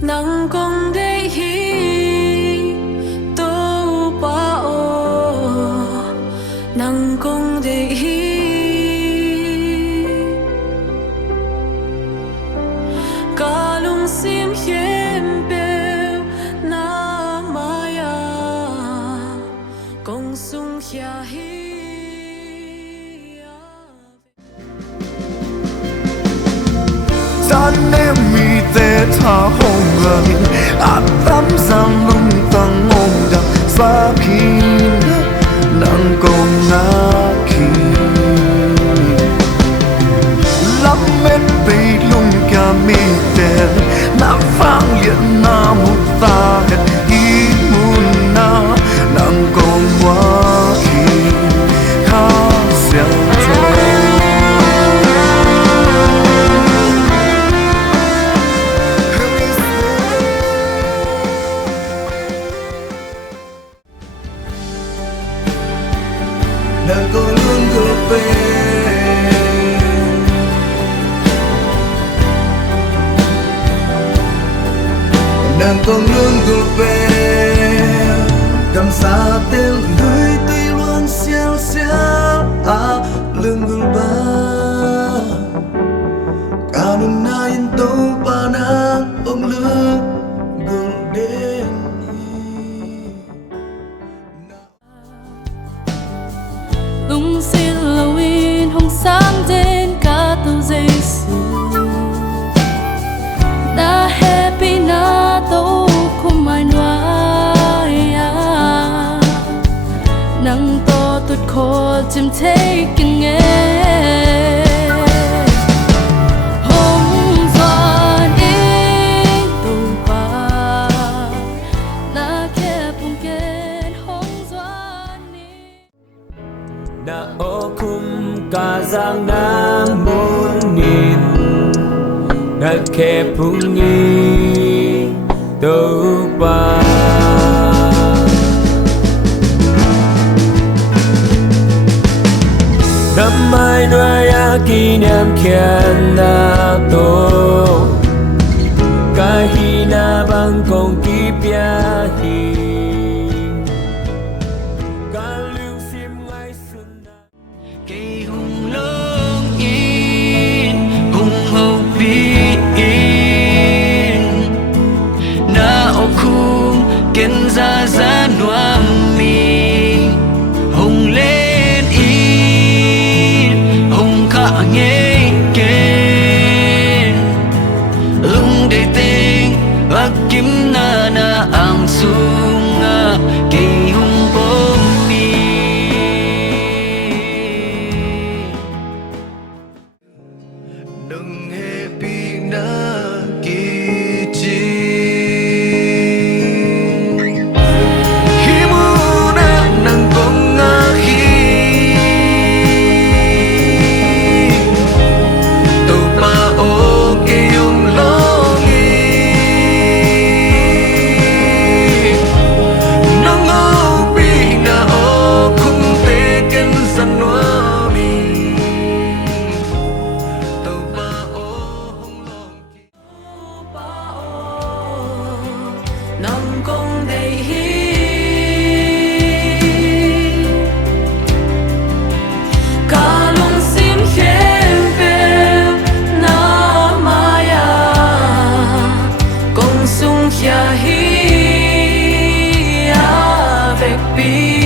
nang kong de hi to pa o nang kong de hi kalung sim hiểm bèo na maya kong sung hia hi San em mi te tha hong lani at tam sam lung tang ong da sa kin nang kong na ki lam met pe lung ka mi te na phang lien na mu ta het i mun na nang kong wa ki kha sia nang kong luôn go pe nang kong luôn go pe cầm sa tel lưới tây loan xiao xiao a lưng gul ba kanun na in to pa na ong lưng gul den lung xin lawin hong sang den ka tu dây su na happy na to khum mai noa ya nang to tut kho chim thế kinh nghe hong doan in tu pa na ke pung ken hong doan ni na o kum ka giang na muôn nghìn na ke pung ni đâu ba năm mai nuôi a kỷ niệm khen na to ka hi na bang kong ki pia hi ka lưu sim ngay xuân cây hùng lông in hùng hậu in na ô khung kiến ra ra noa mi hùng lên in hùng khả nghe kên lung đầy tên và kim na na ang sung cây hùng bom mi nâng hề bị na kỳ chi khi mưa na nâng con nga khi tàu pa ô kê yong lo nghi nâng ô bị na ô khung tê kên san noa mi tàu pa ô hong long nang kong de hi kalung sim hiểm bèo na maya kong sung hia hi a vek pi